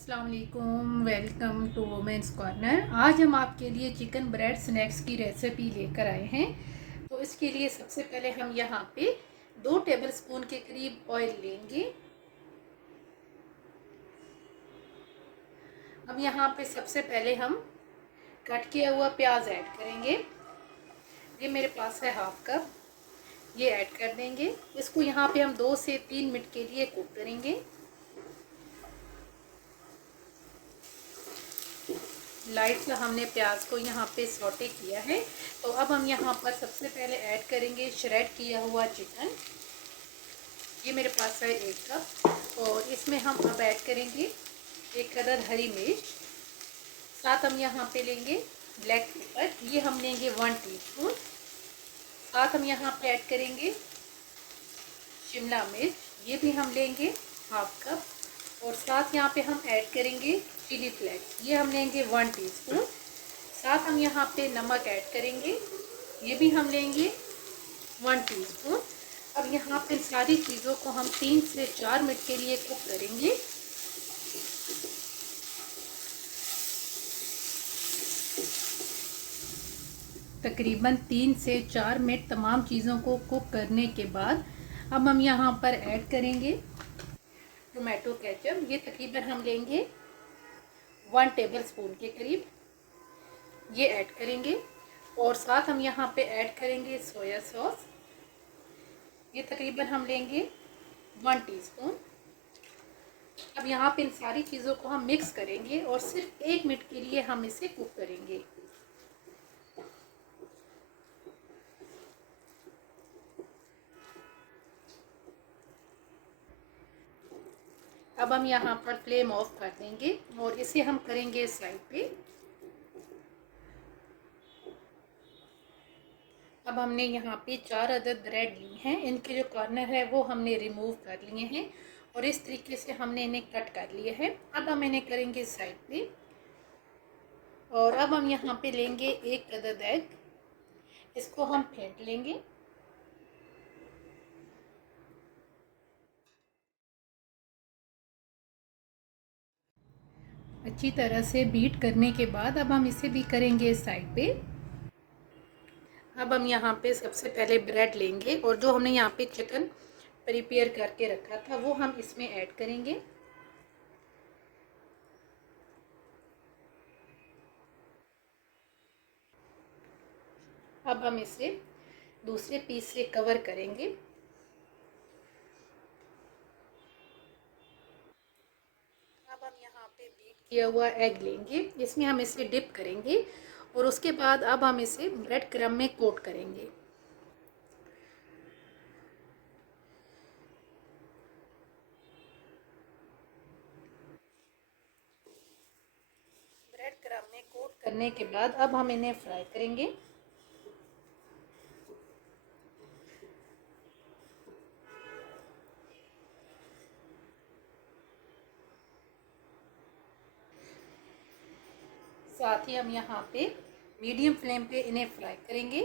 अस्सलाम वालेकुम, welcome to women's corner. आज हम आपके लिए चिकन ब्रेड स्नैक्स की रेसिपी लेकर आए हैं। तो इसके लिए सबसे पहले हम यहाँ पे 2 टेबलस्पून के करीब ऑयल लेंगे। अब यहाँ पे सबसे पहले हम कट किया हुआ प्याज ऐड करेंगे। ये मेरे पास है हाफ कप, ये ऐड कर देंगे। इसको यहाँ पे हम 2 से 3 मिनट के लिए कुक करेंगे। लाइट सा हमने प्याज को यहाँ पे सौटे किया है। तो अब हम यहाँ पर सबसे पहले ऐड करेंगे श्रेड किया हुआ चिकन। ये मेरे पास है 1 कप। और इसमें हम अब ऐड करेंगे 1 अदद हरी मिर्च। साथ हम यहाँ पे लेंगे ब्लैक पेपर, ये हम लेंगे 1 टीस्पून। साथ हम यहाँ पे ऐड करेंगे शिमला मिर्च, ये भी हम लेंगे हाफ कप। और साथ यहाँ पे हम ऐड करेंगे चिली फ्लेक्स, ये हम लेंगे 1 टीस्पून। साथ हम यहाँ पे नमक ऐड करेंगे, ये भी हम लेंगे 1 टीस्पून। अब यहाँ पे सारी चीज़ों को हम 3 से 4 मिनट के लिए कुक करेंगे। तकरीबन 3 से 4 मिनट तमाम चीज़ों को कुक करने के बाद अब हम यहाँ पर ऐड करेंगे टोमेटो केचप। ये तकरीबन हम लेंगे 1 टेबलस्पून के करीब, ये ऐड करेंगे। और साथ हम यहाँ पे ऐड करेंगे सोया सॉस, ये तकरीबन हम लेंगे 1 टीस्पून। अब यहाँ पे इन सारी चीज़ों को हम मिक्स करेंगे और सिर्फ 1 मिनट के लिए हम इसे कुक करेंगे। अब हम यहाँ पर फ्लेम ऑफ कर देंगे और इसे हम करेंगे साइड पे। अब हमने यहाँ पे 4 अदद ब्रेड ली हैं, इनके जो कॉर्नर है वो हमने रिमूव कर लिए हैं और इस तरीके से हमने इन्हें कट कर लिया है। अब हम इन्हें करेंगे साइड पे। और अब हम यहाँ पे लेंगे 1 अदद एग, इसको हम फेंट लेंगे। अच्छी तरह से बीट करने के बाद अब हम इसे भी करेंगे साइड पे। अब हम यहाँ पे सबसे पहले ब्रेड लेंगे और जो हमने यहाँ पे चिकन प्रिपेयर करके रखा था वो हम इसमें ऐड करेंगे। अब हम इसे दूसरे पीस से कवर करेंगे। अब हम यहाँ पे बीट किया हुआ एग लेंगे, इसमें हम इसे डिप करेंगे और उसके बाद अब हम इसे ब्रेड क्रम्ब में कोट करेंगे। ब्रेड क्रम्ब में कोट करने के बाद अब हम इन्हें फ्राई करेंगे। साथ ही हम यहाँ पे मीडियम फ्लेम पे इन्हें फ्राई करेंगे।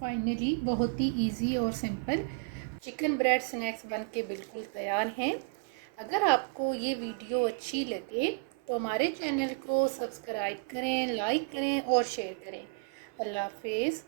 फाइनली बहुत ही इजी और सिंपल चिकन ब्रेड स्नैक्स बन के बिल्कुल तैयार हैं। अगर आपको ये वीडियो अच्छी लगे तो हमारे चैनल को सब्सक्राइब करें, लाइक करें और शेयर करें। अल्लाह हाफिज़।